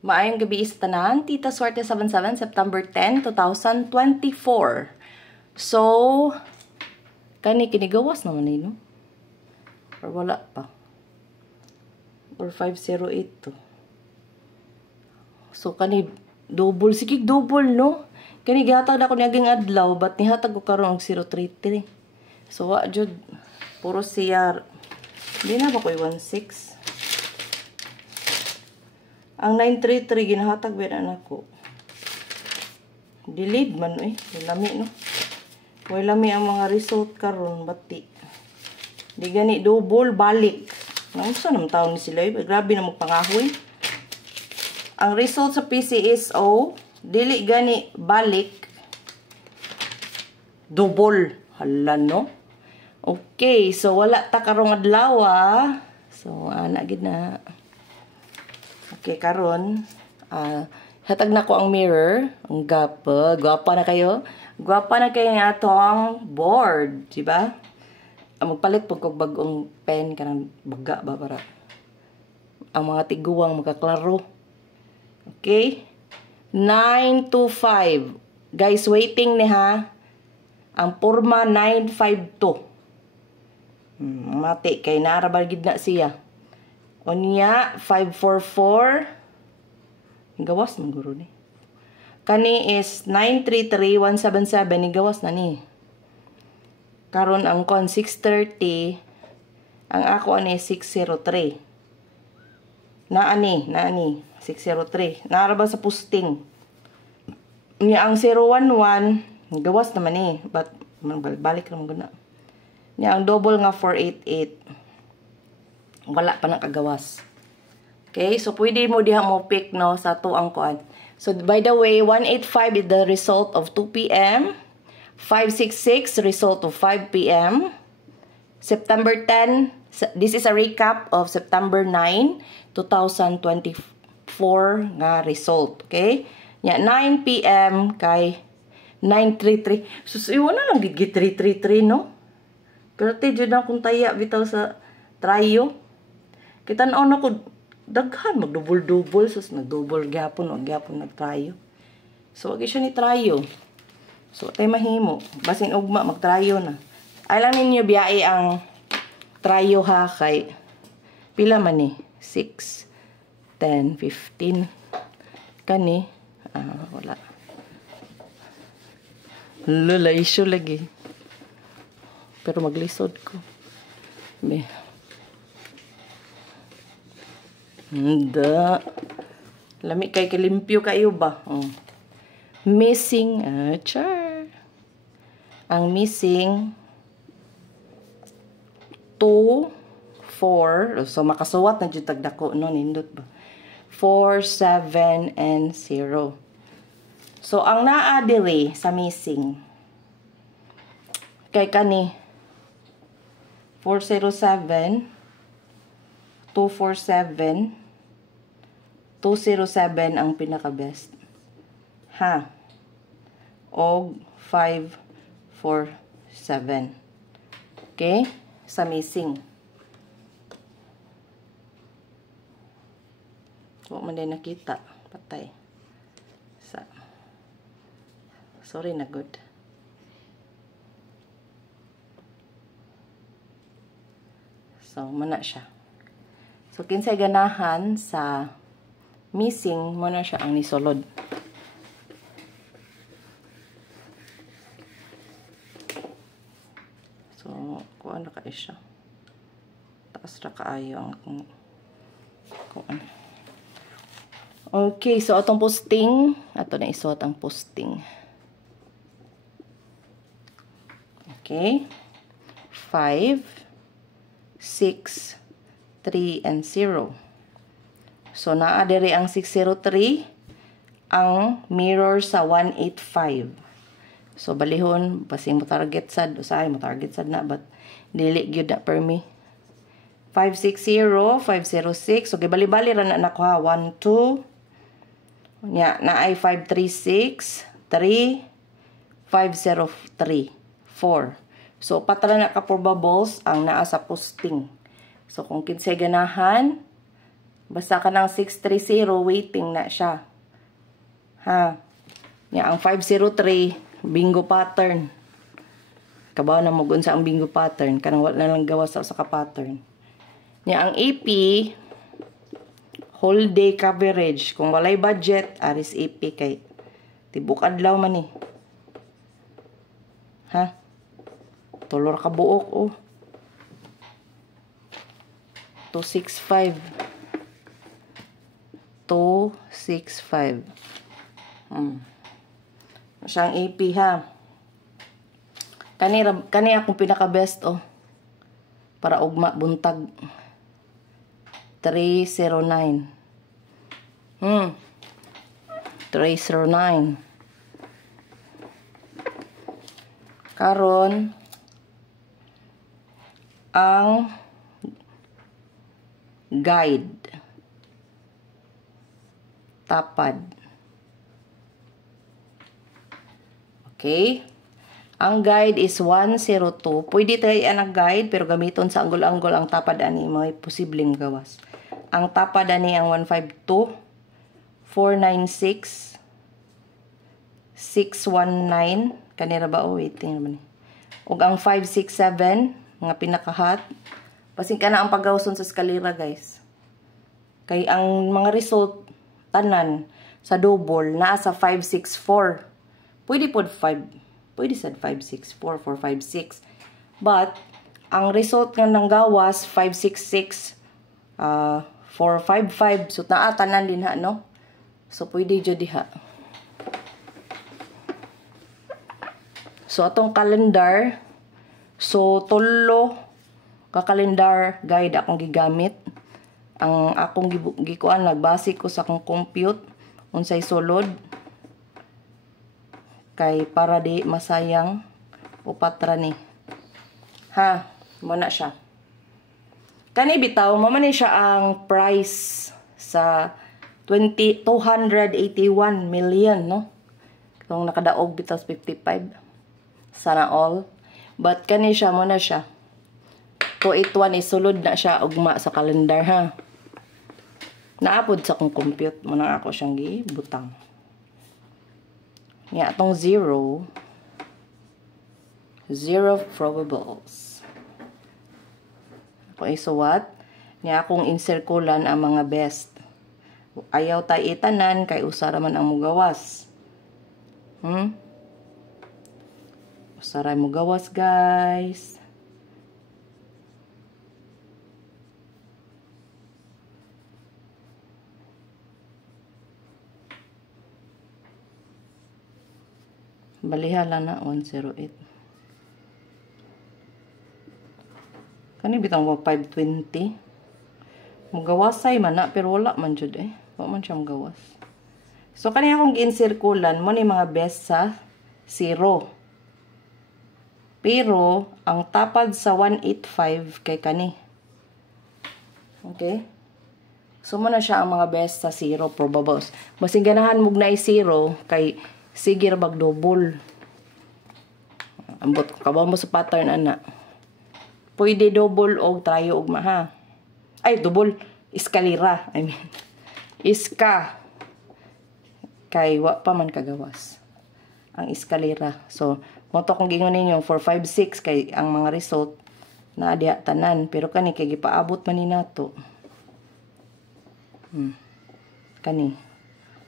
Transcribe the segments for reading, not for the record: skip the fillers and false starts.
Maayong gabi sa tanan, Tita Swerte 77, September 10, 2024. So, kinigawas naman eh, no? Or wala pa. Or 508 to. So, double. Sige, double, no? Gatag na ako niyaging adlaw, but nihatag ko karon og 033. So, jud puro siya. Hindi na ba ko 16? Ang 933 ginahatag ba na ako. Delayed man eh. Lami no. Way lami ang mga result karon bati. Di gani double balik. Nang sa nam taon ni sila, grabe na magpangahoy. Ang result sa PCSO, dili gani balik. Double. Hala no. Okay, so wala ta karong adlaw. So ana gid na. Okay, karon hatag na ko ang mirror. Ang gwapa na kayo. Gwapa na kayo nga atong board, di ba? Magpalit po kog bagong pen kanang baga ba para ang mga tiguang makaklaro. Okay? 925. Guys, waiting ni ha. Ang porma 952. Mati kay narabal gid na siya. Onya 544. Gawas man guro ni. Kani is 933177 gawas na ni. Karon ang kon 630. Ang ako ani 603. Naani 603. Naara sa posting. Nya ang 011 gawas naman ni, but balik ra mo guna. Nya ang double nga 488. Wala pa nang kagawas. Okay, so pwede mo diha mo pick no sa tuang kuan. So by the way, 185 is the result of 2 p.m. 566 result of 5 p.m. September 10, this is a recap of September 9, 2024 nga result. Okay? Nya 9 p.m. kay 933. So iwan na lang gid 333 no. Pero te jud na kung taya bitaw sa trayo. Kitan-on ako daghan magdouble-double sus nagdouble gyapon o gyapon nagtrayo. So wag siya ni trayo. So tay mahimo basin ugma magtrayo na. Ay lang ninyo biyae ang trayo ha kay pila man ni 6 10 15 kani wala. Lula issue lagi. Pero maglisod ko. Be. Handa. Lami kay kalimpyo kayo ba? Missing. Char. Ang missing 2, 4. So, makasuwat na dyan tagdako. No, nindot ba? 4, 7, and 0. So, ang naadili sa missing kay kani 407 247 207 ang pinaka-best. Ha? Og 547. Okay? Sa missing. Huwag man din nakita. Patay. Sorry na good. So, muna siya. So, kinsay ganahan sa missing, muna siya ang nisolod. So, kuan na kayo siya. Taas na kaayo ang kuan. Okay, so atong posting. Ato na isuot ang posting. Okay. 5, 6, 3, and 0. So, naadiri ang 603, ang mirror sa 185. So, balihon, pasing mo target sad, usahay mo target sad na, but dili gyud na per me. 560, 506, so, bali-bali ra na nako ha, 1, 2, nya, na ay 536, 3, 503, 4. So, patala na ka probables ang naa sa posting. So, kung kinsay ganahan, Basta ka ng 630, waiting na siya. Ha? Nya ang 503, bingo pattern. Kabaw na mo sa ang bingo pattern. Kanang wala na lang gawas sa ka pattern. Nya ang AP, whole day coverage. Kung walay budget, aris AP kay tibuk adlaw man eh. Ha? Tulor ka buok oh. 265. 265. Siyang AP ha. Kani akong pinaka best oh. Para ugma buntag. 309. 309. Karon ang guide. Tapad. Okay? Ang guide is 102. Pwede tayo ang guide, pero gamiton sa anggol-anggol ang tapad ani, may posibleng gawas. Ang tapad ani ang 152, 496, 619, kanira ba? Oh, waiting naman eh. O ang 567, nga pinakahat. Pasing ka na ang paggawson sa eskalera, guys. Kay ang mga result, tanan, sa double, naa sa 564. Pwede po 5. Pwede sa 564, 456. But, ang result nga ng gawas, 566, 455. So, tanan din ha, no? So, pwede dyan diha. So, atong calendar. So, tulo ka calendar guide akong gigamit. Ang akong gikuan, nagbase ko sa akong compute. Unsay sulod. Kay para di masayang upatra ni. Ha, muna siya. Kani bitaw, mo ni siya ang price sa 281 million, no? Kung nakadaog bitaw 55. Sana all. But kani siya muna siya. 281 isulod na siya ugma sa calendar ha. Naapod sa kong compute muna ako siyang gibutang. Nga atong 0 probables. Ako isuwat. Nga akong incirculan ang mga best. Ayaw tayo itanan kay usara man ang mugawas. Usara mugawas guys. Balihala na 108. Kani bitang 520. Mugawasay man na pero wala man jud eh. Wa man siya mugawas. So kani akong giincirculan mo ni mga best sa 0. Pero ang tapad sa 185 kay kani. Okay? So mo na siya ang mga best sa 0 probables. Basing ganahan mug na 0 kay sige ra mag-double. Ambot kabaw mo sa pattern ana. Pwede double og trayo og maha. Ay double eskalera. I mean iska kay wa pa man kagawas. Ang eskalera. So mo to kung gingon ninyo 456 kay ang mga result na diha tanan pero kani kay gipaabot man ni nato. Kani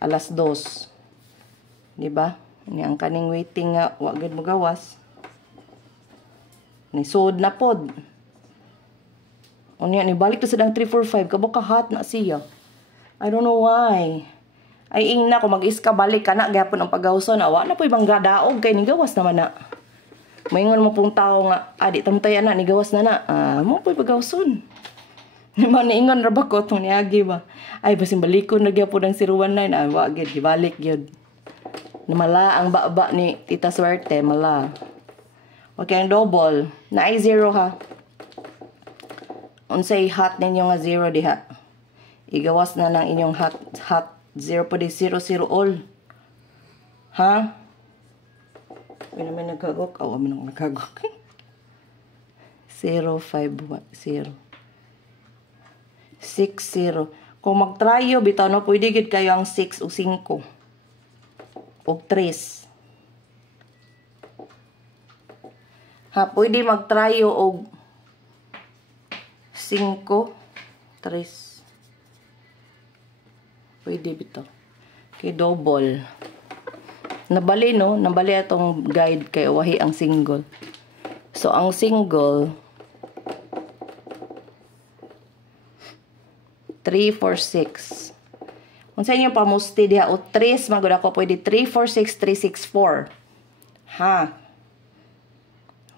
alas 2. Di ba? Ni ang kaning waiting nga wa gid magawas. Ni sud na pod. Unya ni balik to sa dang 345 kabo ka hot na siya. I don't know why. Ay ingna ko mag-iska balik kana gyapon ang paggawson awa na poy bangga daog kay ni gawas naman na. Maingon mo pong tao nga adi tamtay ana ni gawas na na. Mo poy paggawson. Ni man ingon ra ba ko tong niagi ba. Ay basin balikon na gyapon ang 019 wa gid gibalik gyud. Mala ang baba ni Tita Swerte, mala. Okay, ang double. Na ay 0 ha. Unsay hot ninyo nga 0 diha. Igawas na ng inyong hot 0 po di 0 all. Ha? May naman nagkagok. Awa mo nang nagkagok. 0, 5, 0. 6, 0. Kung magtrayo, bitaw no, pwede gid kayo ang 6 o 5. O 3. Ha, pwede magtrayo og 5, 3. Pwede bitaw. Kay double. Nabali no, nabali atong guide kay wahi ang single. So ang single 3, 4, 6. Kung sa inyo pamusti diha o 3 magud ako pwede 3, 4, 6, 3, 6, 4. Ha.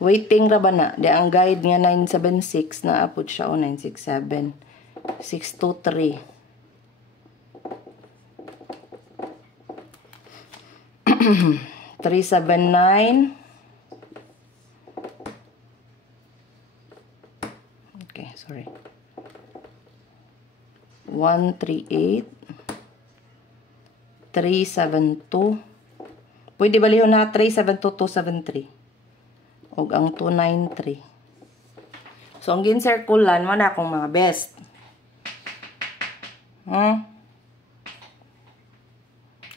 Waiting ra ba na? Di ang guide nga 976 na apod siya o 967. 623. 379. Okay, sorry. 138. 372. Pwede balihon na 372, 273. Og ang 293. So, ang gincirculan, wala akong mga best.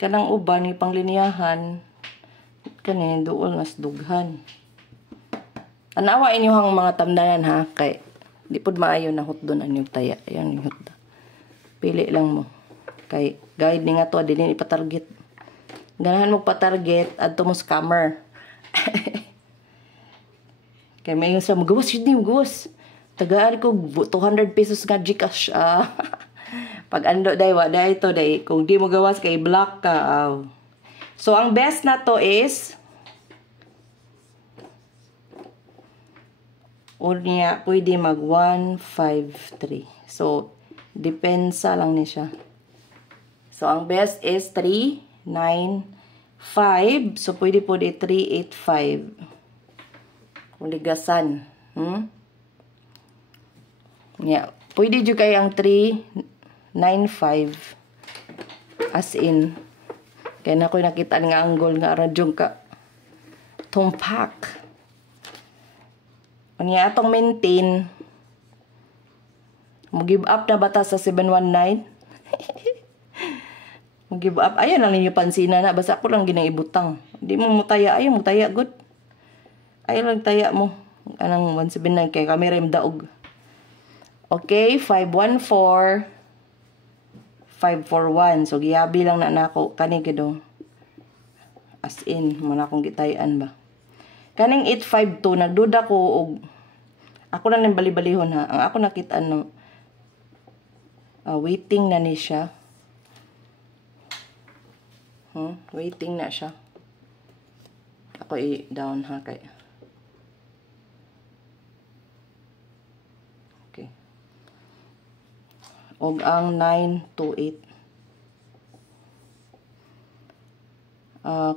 Kanang uban, yung pangliniyahan, kanin, doon mas dughan. Anawa inyo hang mga tamdanan ha, kay di pod maayo na hotdon ang yung taya. Ayan yung hotdon. Pili lang mo. Kay guide ni nga to, dili ipatarget. Ganahan mo patarget, adto mo scammer. Kay may yung sa magawas, yun yung magawas. Tagaan ko 200 pesos nga Gcash. Pag ando day wala ito day kung di mo gawas kay block ka. So ang best na to is unya pwede mag 153. So depensa lang ni siya. So ang best is 395. So pwede po di 385. Kung ligasan. Yeah. Pwede jud kay ang 395 as in kaya na ko'y nakita nga angle nga radyong ka tumpak niya atong maintain mo give up na bata sa 719 mo give up ayan lang ninyo pansina na basta ako lang ginaibutang hindi mo mutaya ayaw mutaya good ayaw lang taya mo anang 179 kay kami rin daog. Okay, 514 541. So, giyabi lang na nako. Kani gido. As in, muna akong gitayan ba. Kaning 852, nagduda ko og ako na nang bali-balihon ha. Ang ako nakita no, waiting na ni siya. Waiting na siya. Ako i-down ha kay. Og ang 928.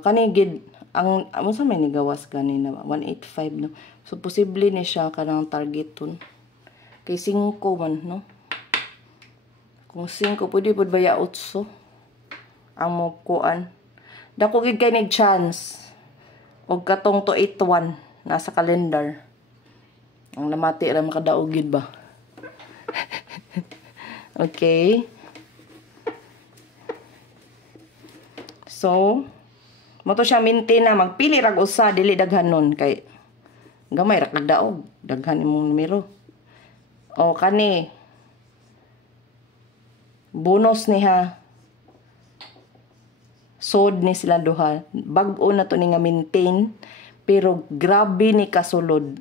Kanigid ang amo sa may nigawas ganina 185 no. So posible ni siya kanang targeton. Kay 5 man no. Kung 5 pwede pud baya 8 ang mo kuan. Dako gid kay nig chance. Og katong 281 nasa calendar. Ang lamati ra makadaog gid ba. Okay. So, moto siya maintain na magpili rag usa dili daghan nun kay gamay ra kagdaog daghan imong numero. O kani bonus ni ha. Sod ni sila duha. Bag-o na to ni nga maintain pero grabe ni kasulod.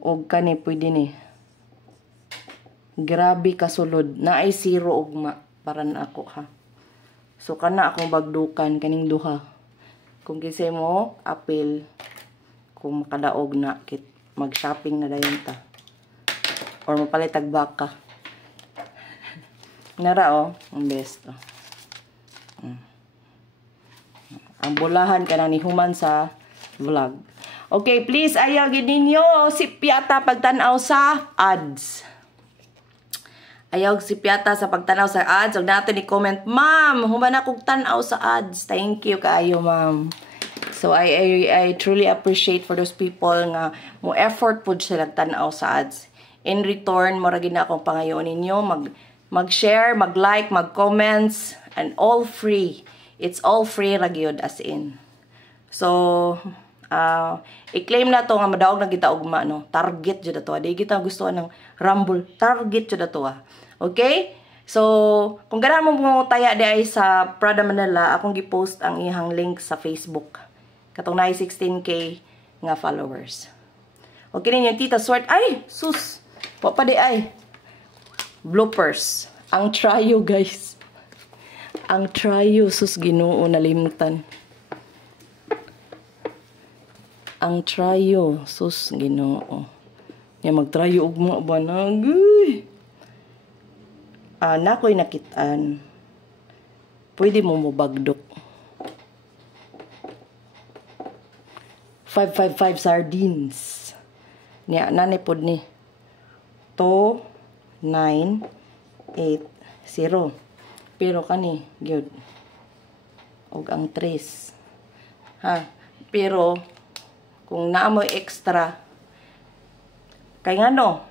Og kani pwede ni grabe kasulod na ay 0 ugma para na ako ha. So kana akong bagdukan kaning duha. Kung kisay mo apil kung makadaog na kit mag-shopping na dayon ta. Or mapalit og baka. Nara ang best Ang bulahan kana ni human sa vlog. Okay, please ayaw gid ninyo si Piata pagtan-aw sa ads. Ayaw si Piata sa pagtanaw sa ads. Huwag natin i-comment, Ma'am, human akong tanaw sa ads. Thank you kaayo, Ma'am. So, I truly appreciate for those people nga mo effort po sila tanaw sa ads. In return, mura gid na akong pangayon ninyo. Mag-share, mag-like, mag-comments, and all free. It's all free ra gyud as in. So, i-claim na to nga madaog na kita ugma, no? Target jud to. Di kita gusto ng rumble. Target jud to. Okay? So, kung ganahan mo taya di ay sa Prada Manila, akong gi-post ang ihang link sa Facebook. Katong na 16K nga followers. Okay ninyo, Tita Swart. Ay, sus! Pa di ay. Bloopers. Ang Trio, guys. Ang Trio, sus, Ginoo, nalimtan. Ang Trio, sus, Ginoo. Nga mag-trio ugma ba na? Nako'y nakitaan. Pwede mo mabagdok. 555 sardines. Niya, nanipod ni. 2980. Pero kani, gyud. Og ang 3. Ha? Pero, kung naamoy extra, kay nga no,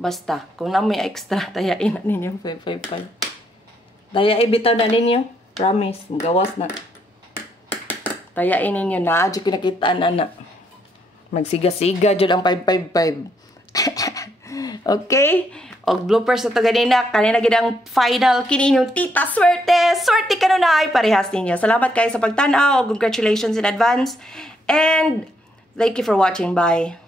basta, kung naamoy extra, tayain na ninyo 555. Tayain bitaw na ninyo. Promise, gawas na. Tayain ninyo na, adyo kinakitaan na. Magsiga-siga jud ang 555. Okay? Og bloopers na to ganina. Kanina gid ang final kininyong Tita Swerte. Swerte ka na ay parehas ninyo. Salamat kayo sa pagtanaw. Congratulations in advance. And thank you for watching. Bye.